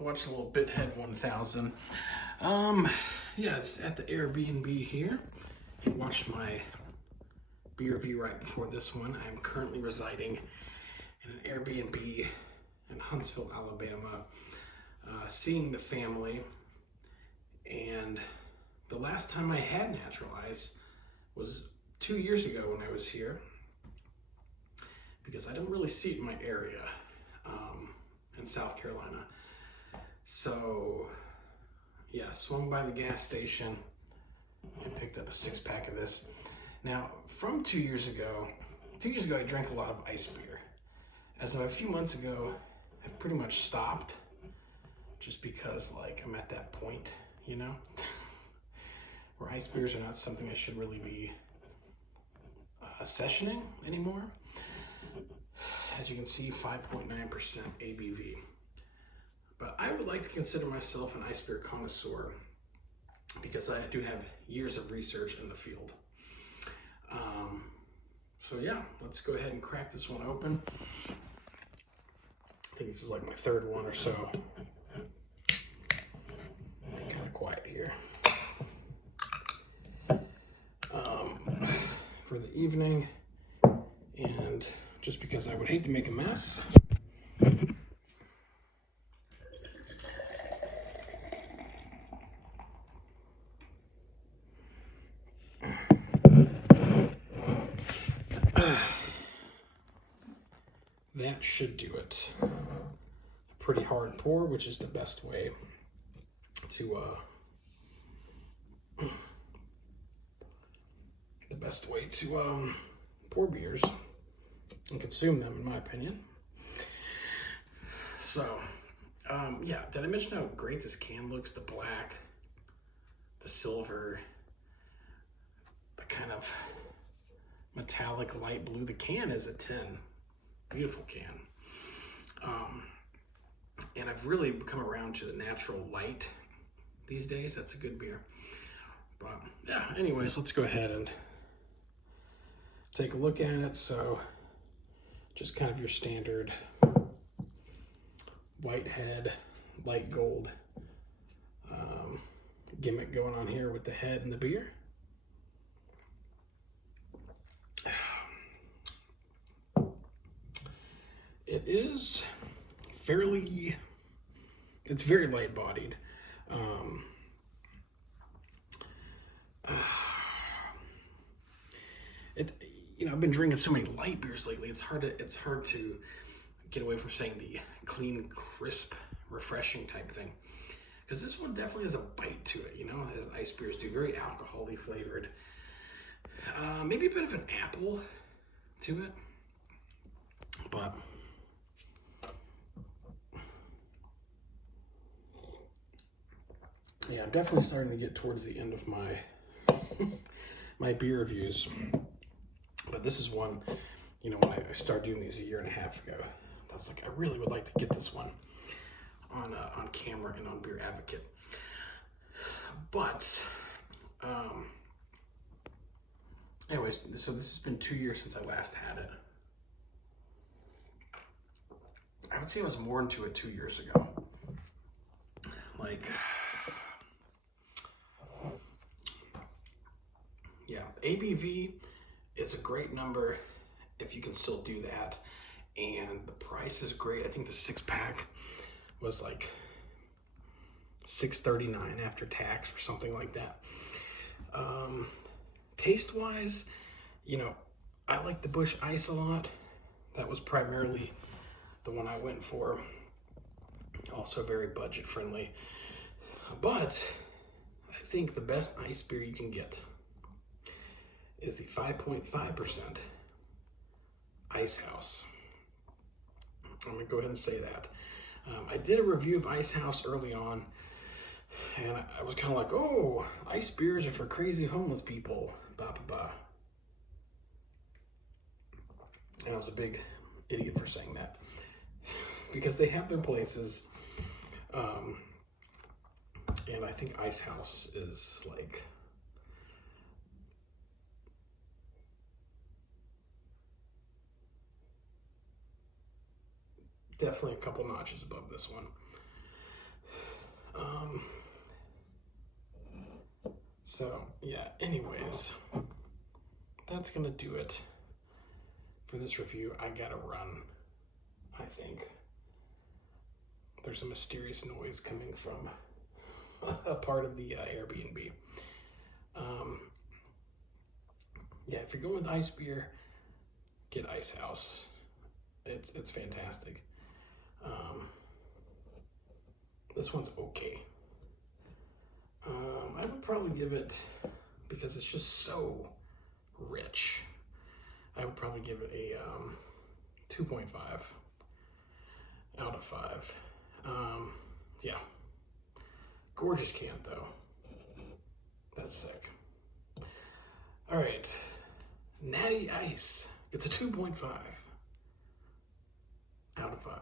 watched a little Bithead 1000. Yeah, it's at the Airbnb here. If you watched my beer review right before this one, I'm currently residing in an Airbnb in Huntsville, Alabama, seeing the family. And the last time I had natural ice was 2 years ago when I was here, because I don't really see it in my area in South Carolina. So yeah, swung by the gas station and picked up a 6-pack of this. Now, from 2 years ago, I drank a lot of ice beer. As of a few months ago, I've pretty much stopped, just because like I'm at that point, you know, where ice beers are not something I should really be sessioning anymore. As you can see, 5.9% ABV. But I would like to consider myself an ice beer connoisseur, because I do have years of research in the field. So yeah, let's go ahead and crack this one open. I think this is like my third one or so. Kind of quiet here. For the evening, and just because I would hate to make a mess. That should do it. Pretty hard pour, which is the best way to pour beers and consume them, in my opinion. So, yeah, did I mention how great this can looks? The black, the silver, the kind of metallic light blue. The can is a 10. Beautiful can. And I've really come around to the natural light these days. That's a good beer. But yeah, anyways, let's go ahead and take a look at it. So just kind of your standard white head, light gold gimmick going on here with the head and the beer. It is it's very light bodied. I've been drinking so many light beers lately. It's hard to get away from saying the clean, crisp, refreshing type thing, because this one definitely has a bite to it, as ice beers do. Very alcohol-y flavored. Maybe a bit of an apple to it, but yeah, I'm definitely starting to get towards the end of my my beer reviews. But this is one, when I started doing these a year and a half ago, I was like, I really would like to get this one on camera and on Beer Advocate. But, anyways, so this has been 2 years since I last had it. I would say I was more into it 2 years ago. Yeah, ABV is a great number if you can still do that, and the price is great. I think the 6-pack was like $6.39 after tax or something like that. Taste wise, I like the Busch Ice a lot. That was primarily the one I went for. Also very budget friendly. But I think the best ice beer you can get is the 5.5% Icehouse. I'm gonna go ahead and say that. I did a review of Icehouse early on, and I was kind of like, oh, ice beers are for crazy homeless people, blah, blah, blah. And I was a big idiot for saying that, because they have their places, and I think Icehouse is like definitely a couple notches above this one. So yeah, anyways, that's gonna do it for this review. I gotta run, I think. There's a mysterious noise coming from a part of the Airbnb. Yeah, if you're going with ice beer, get Icehouse. It's fantastic. This one's okay. I would probably give it, because it's just so rich, I would probably give it a 2.5 out of 5. Yeah. Gorgeous can, though. That's sick. All right. Natty Ice. It's a 2.5 out of 5.